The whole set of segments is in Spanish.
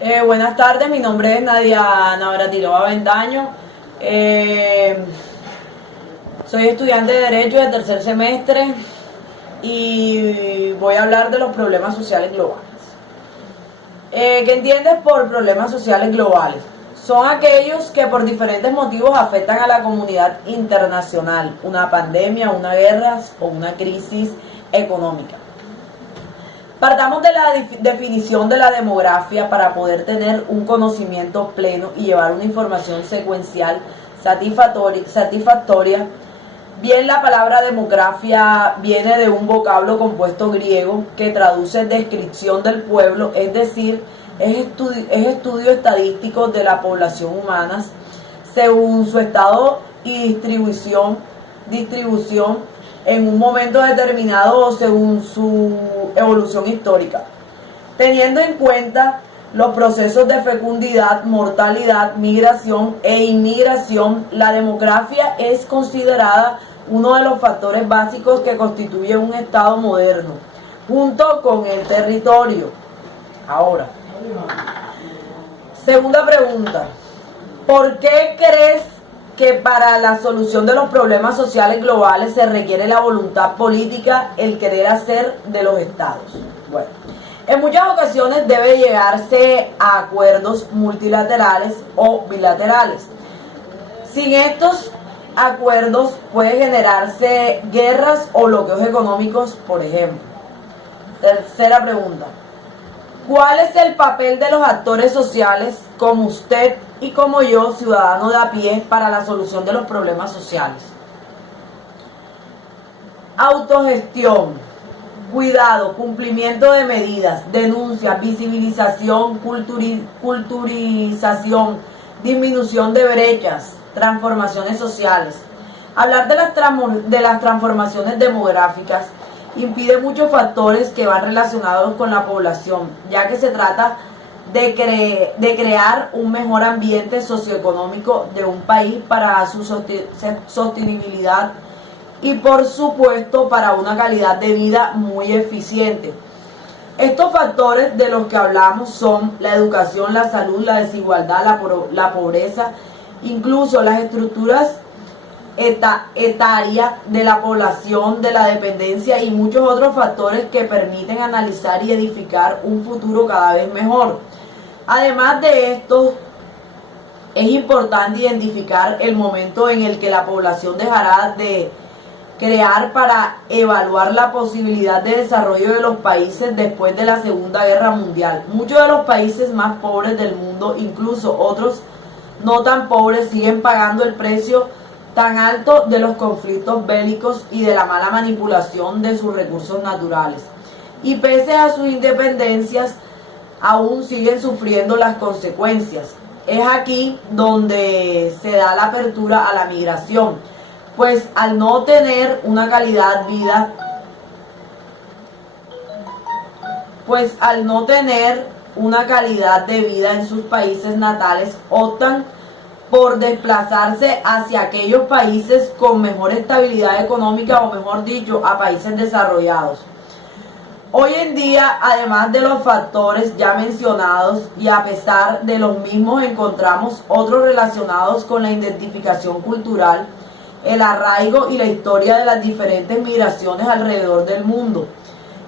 Buenas tardes, mi nombre es Nadia Navaratiroa Bendaño. Soy estudiante de Derecho de tercer semestre y voy a hablar de los problemas sociales globales. ¿Qué entiendes por problemas sociales globales? Son aquellos que por diferentes motivos afectan a la comunidad internacional, una pandemia, una guerra o una crisis económica. Partamos de la definición de la demografía para poder tener un conocimiento pleno y llevar una información secuencial satisfactoria. Bien, la palabra demografía viene de un vocablo compuesto griego que traduce descripción del pueblo, es decir, es estudio estadístico de la población humana según su estado y distribución en un momento determinado o según su evolución histórica, teniendo en cuenta los procesos de fecundidad, mortalidad, migración e inmigración. La demografía es considerada uno de los factores básicos que constituye un estado moderno, junto con el territorio. Ahora, segunda pregunta: ¿por qué crees que para la solución de los problemas sociales globales se requiere la voluntad política, el querer hacer de los estados? Bueno, en muchas ocasiones debe llegarse a acuerdos multilaterales o bilaterales. Sin estos acuerdos puede generarse guerras o bloqueos económicos, por ejemplo. Tercera pregunta: ¿cuál es el papel de los actores sociales, como usted y como yo, ciudadano de a pie, para la solución de los problemas sociales? Autogestión, cuidado, cumplimiento de medidas, denuncia, visibilización, culturización, disminución de brechas, transformaciones sociales. Hablar de las transformaciones demográficas impide muchos factores que van relacionados con la población, ya que se trata de crear un mejor ambiente socioeconómico de un país para su sostenibilidad y, por supuesto, para una calidad de vida muy eficiente. Estos factores de los que hablamos son la educación, la salud, la desigualdad, la pobreza, incluso las estructuras etaria de la población, de la dependencia y muchos otros factores que permiten analizar y edificar un futuro cada vez mejor. Además de esto, es importante identificar el momento en el que la población dejará de crear para evaluar la posibilidad de desarrollo de los países después de la Segunda Guerra Mundial. Muchos de los países más pobres del mundo, incluso otros no tan pobres, siguen pagando el precio tan alto de los conflictos bélicos y de la mala manipulación de sus recursos naturales. Y pese a sus independencias, aún siguen sufriendo las consecuencias. Es aquí donde se da la apertura a la migración, pues al no tener una calidad de vida en sus países natales, optan por desplazarse hacia aquellos países con mejor estabilidad económica, o mejor dicho, a países desarrollados. Hoy en día, además de los factores ya mencionados, y a pesar de los mismos, encontramos otros relacionados con la identificación cultural, el arraigo y la historia de las diferentes migraciones alrededor del mundo,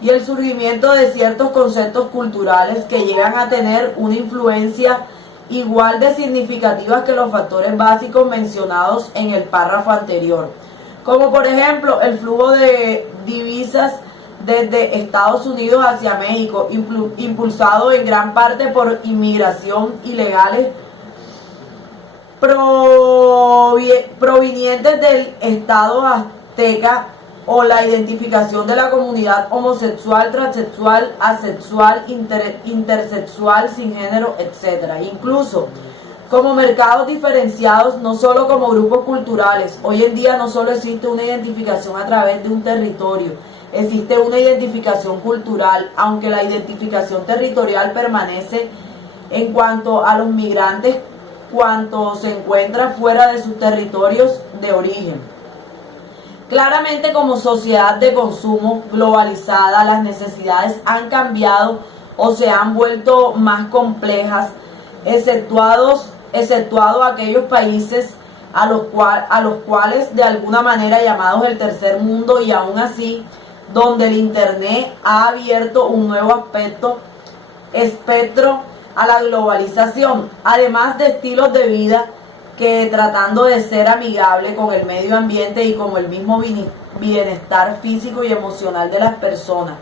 y el surgimiento de ciertos conceptos culturales que llegan a tener una influencia igual de significativas que los factores básicos mencionados en el párrafo anterior, como por ejemplo el flujo de divisas desde Estados Unidos hacia México, impulsado en gran parte por inmigración ilegales provenientes del estado azteca, o la identificación de la comunidad homosexual, transexual, asexual, intersexual, sin género, etc. Incluso como mercados diferenciados, no solo como grupos culturales. Hoy en día no solo existe una identificación a través de un territorio, existe una identificación cultural, aunque la identificación territorial permanece en cuanto a los migrantes cuanto se encuentra fuera de sus territorios de origen. Claramente, como sociedad de consumo globalizada, las necesidades han cambiado o se han vuelto más complejas, exceptuado aquellos países a los cuales de alguna manera llamados el tercer mundo, y aún así donde el internet ha abierto un nuevo espectro a la globalización, además de estilos de vida que, tratando de ser amigable con el medio ambiente y con el mismo bienestar físico y emocional de las personas.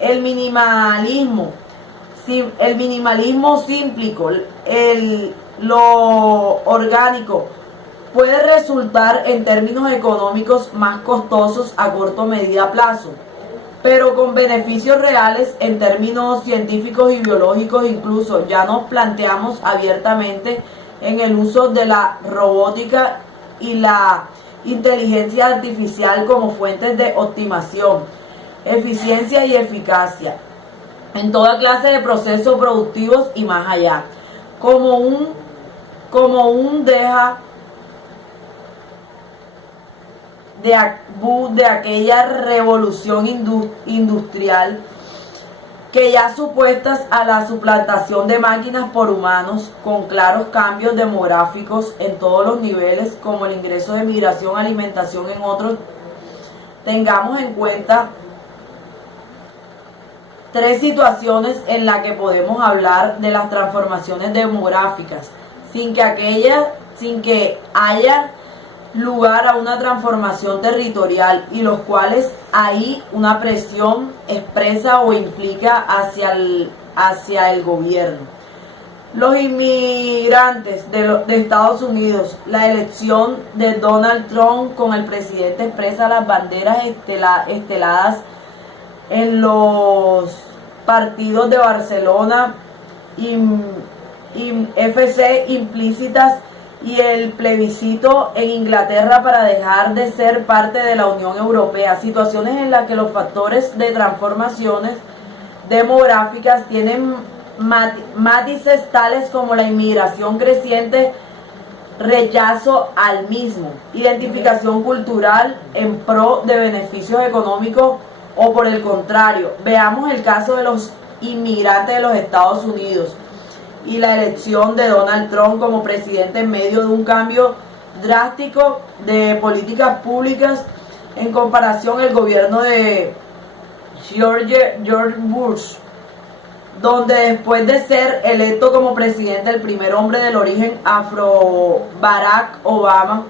El minimalismo simplico, lo orgánico, puede resultar en términos económicos más costosos a corto o medio plazo, pero con beneficios reales en términos científicos y biológicos. Incluso ya nos planteamos abiertamente en el uso de la robótica y la inteligencia artificial como fuentes de optimización, eficiencia y eficacia en toda clase de procesos productivos y más allá, como un deja de aquella revolución industrial que ya supuestas a la suplantación de máquinas por humanos, con claros cambios demográficos en todos los niveles, como el ingreso de migración, alimentación en otros. Tengamos en cuenta tres situaciones en las que podemos hablar de las transformaciones demográficas sin que haya lugar a una transformación territorial, y los cuales hay una presión expresa o implica hacia el gobierno. Los inmigrantes de Estados Unidos, la elección de Donald Trump con el presidente expresa las banderas esteladas en los partidos de Barcelona y FC implícitas, y el plebiscito en Inglaterra para dejar de ser parte de la Unión Europea. Situaciones en las que los factores de transformaciones demográficas tienen matices tales como la inmigración creciente, rechazo al mismo, identificación cultural en pro de beneficios económicos, o por el contrario. Veamos el caso de los inmigrantes de los Estados Unidos y la elección de Donald Trump como presidente en medio de un cambio drástico de políticas públicas en comparación al gobierno de George Bush, donde después de ser electo como presidente el primer hombre del origen afro, Barack Obama,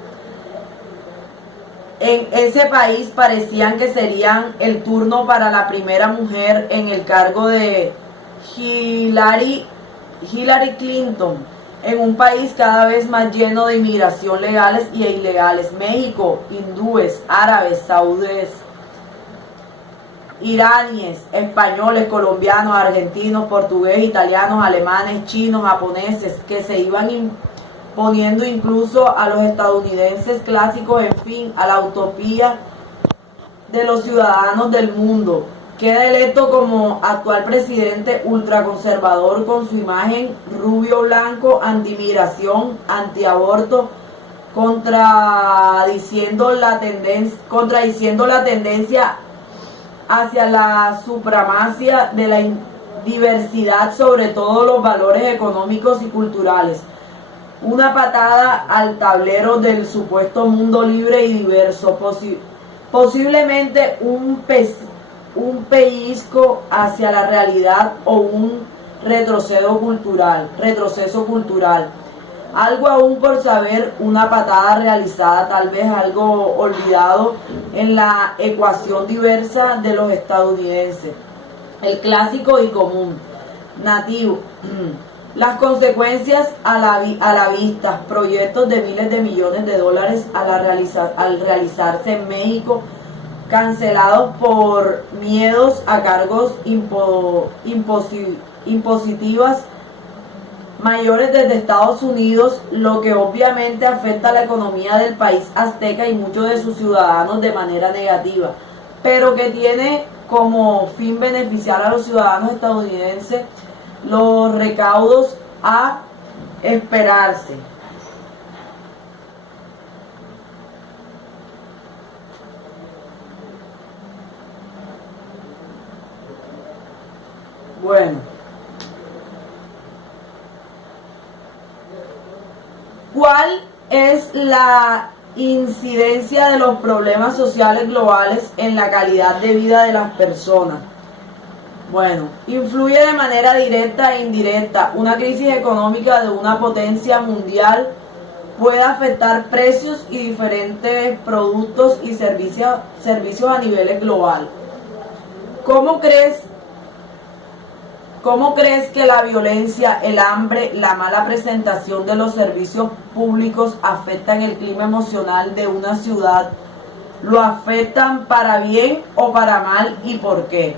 en ese país parecían que serían el turno para la primera mujer en el cargo de Hillary Clinton, en un país cada vez más lleno de inmigración legales y ilegales. México, hindúes, árabes, saudíes, iraníes, españoles, colombianos, argentinos, portugueses, italianos, alemanes, chinos, japoneses, que se iban imponiendo incluso a los estadounidenses clásicos, en fin, a la utopía de los ciudadanos del mundo. Queda electo como actual presidente ultraconservador con su imagen rubio blanco, antimigración, antiaborto, contradiciendo la tendencia hacia la supremacía de la diversidad sobre todos los valores económicos y culturales. Una patada al tablero del supuesto mundo libre y diverso, posiblemente un pellizco hacia la realidad o un retroceso cultural. Algo aún por saber, una patada realizada, tal vez algo olvidado en la ecuación diversa de los estadounidenses. El clásico y común, nativo. Las consecuencias a la vista, proyectos de miles de millones de dólares al realizarse en México, cancelados por miedos a cargos impositivas mayores desde Estados Unidos, lo que obviamente afecta a la economía del país azteca y muchos de sus ciudadanos de manera negativa, pero que tiene como fin beneficiar a los ciudadanos estadounidenses. Los recaudos a esperarse. Bueno, ¿Cuál es la incidencia de los problemas sociales globales en la calidad de vida de las personas? Bueno, influye de manera directa e indirecta. Una crisis económica de una potencia mundial puede afectar precios y diferentes productos y servicios a nivel global. ¿Cómo crees que la violencia, el hambre, la mala presentación de los servicios públicos afectan el clima emocional de una ciudad? ¿Lo afectan para bien o para mal y por qué?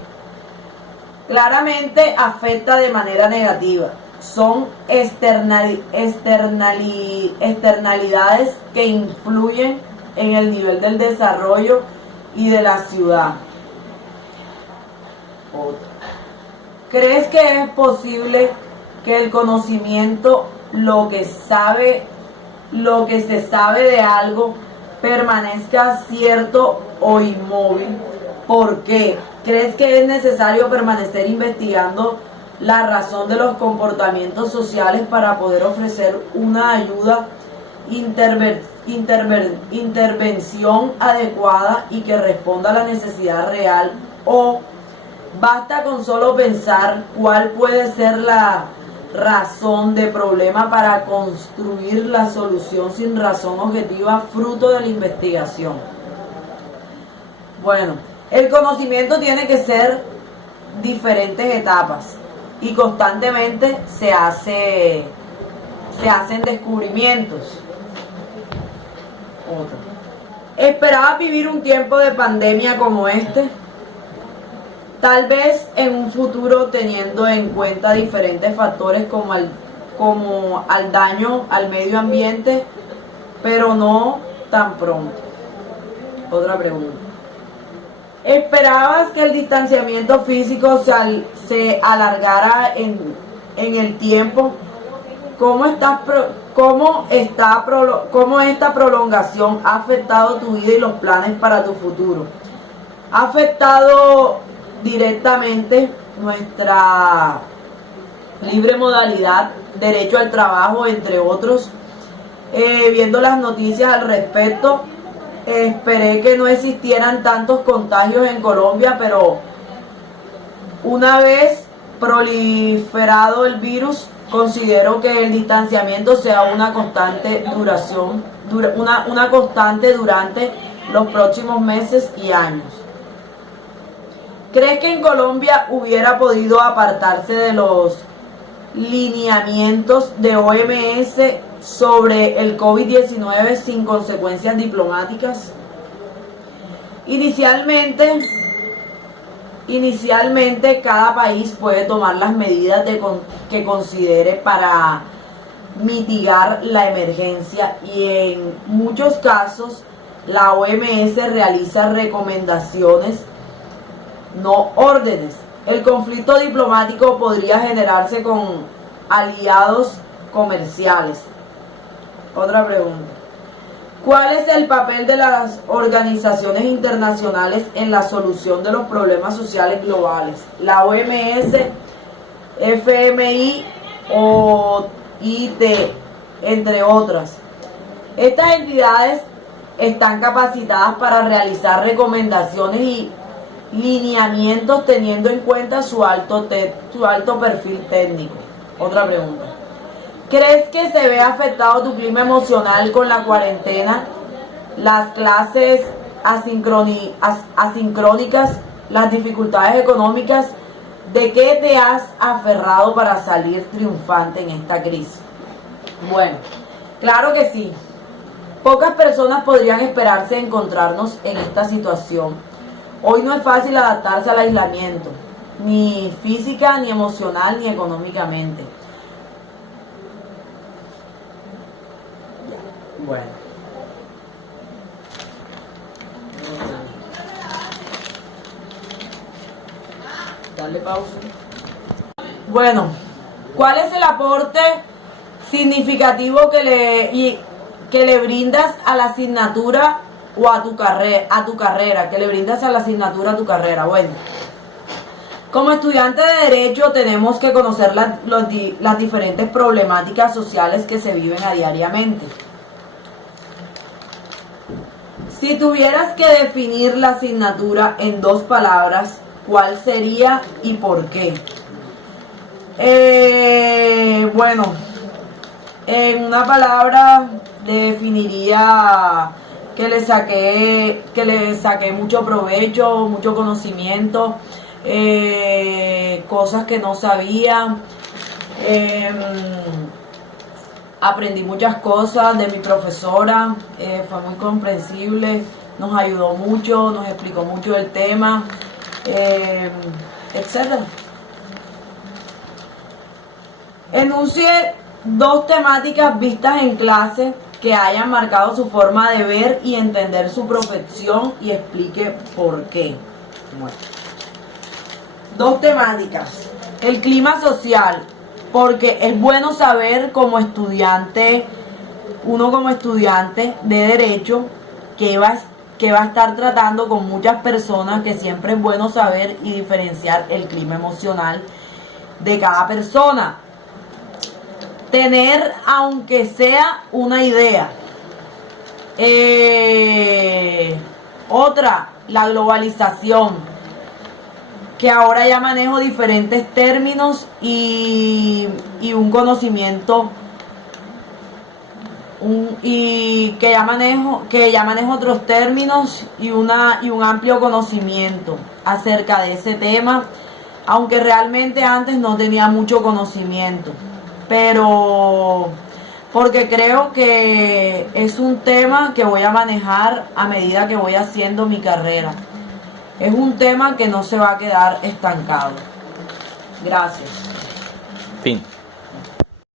Claramente afecta de manera negativa. Son externalidades que influyen en el nivel del desarrollo y de la ciudad. ¿Crees que es posible que el conocimiento, lo que se sabe de algo, permanezca cierto o inmóvil? ¿Por qué? ¿Crees que es necesario permanecer investigando la razón de los comportamientos sociales para poder ofrecer una ayuda, intervención adecuada y que responda a la necesidad real? ¿O basta con solo pensar cuál puede ser la razón de problema para construir la solución sin razón objetiva fruto de la investigación? Bueno, el conocimiento tiene que ser diferentes etapas y constantemente se hacen descubrimientos. Otra. ¿Esperabas vivir un tiempo de pandemia como este? Tal vez en un futuro, teniendo en cuenta diferentes factores como al daño al medio ambiente, pero no tan pronto. Otra pregunta. ¿Esperabas que el distanciamiento físico se alargara en el tiempo? ¿Cómo esta prolongación ha afectado tu vida y los planes para tu futuro? Ha afectado directamente nuestra libre modalidad, derecho al trabajo, entre otros. Viendo las noticias al respecto, esperé que no existieran tantos contagios en Colombia, pero una vez proliferado el virus, considero que el distanciamiento sea una constante durante los próximos meses y años. ¿Crees que en Colombia hubiera podido apartarse de los lineamientos de OMS sobre el COVID-19 sin consecuencias diplomáticas? Inicialmente cada país puede tomar las medidas que considere para mitigar la emergencia y en muchos casos la OMS realiza recomendaciones, no órdenes. El conflicto diplomático podría generarse con aliados comerciales. Otra pregunta. ¿Cuál es el papel de las organizaciones internacionales en la solución de los problemas sociales globales? La OMS, FMI o IT, entre otras. Estas entidades están capacitadas para realizar recomendaciones y lineamientos teniendo en cuenta su alto perfil técnico. Otra pregunta. ¿Crees que se ve afectado tu clima emocional con la cuarentena, las clases asincrónicas, las dificultades económicas? ¿De qué te has aferrado para salir triunfante en esta crisis? Bueno, claro que sí. Pocas personas podrían esperarse encontrarnos en esta situación. Hoy no es fácil adaptarse al aislamiento, ni física, ni emocional, ni económicamente. Bueno. Dale pausa. Bueno, ¿cuál es el aporte significativo que le brindas a la asignatura o a tu carrera? Que le brindas a la asignatura a tu carrera. Bueno, Como estudiante de Derecho tenemos que conocer las diferentes problemáticas sociales que se viven a diariamente. Si tuvieras que definir la asignatura en 2 palabras, ¿cuál sería y por qué? Bueno, en una palabra definiría que le saqué mucho provecho, mucho conocimiento, cosas que no sabía. Aprendí muchas cosas de mi profesora, fue muy comprensible, nos ayudó mucho, nos explicó mucho el tema, etc. Enuncie 2 temáticas vistas en clase que hayan marcado su forma de ver y entender su profesión y explique por qué. Bueno. 2 temáticas. El clima social, porque es bueno saber como estudiante, uno como estudiante de Derecho, que va a estar tratando con muchas personas, que siempre es bueno saber y diferenciar el clima emocional de cada persona. Tener, aunque sea una idea. Otra, la globalización, que ahora ya manejo diferentes términos y un conocimiento y que ya manejo otros términos y un amplio conocimiento acerca de ese tema, aunque realmente antes no tenía mucho conocimiento, pero porque creo que es un tema que voy a manejar a medida que voy haciendo mi carrera. Es un tema que no se va a quedar estancado. Gracias. Fin.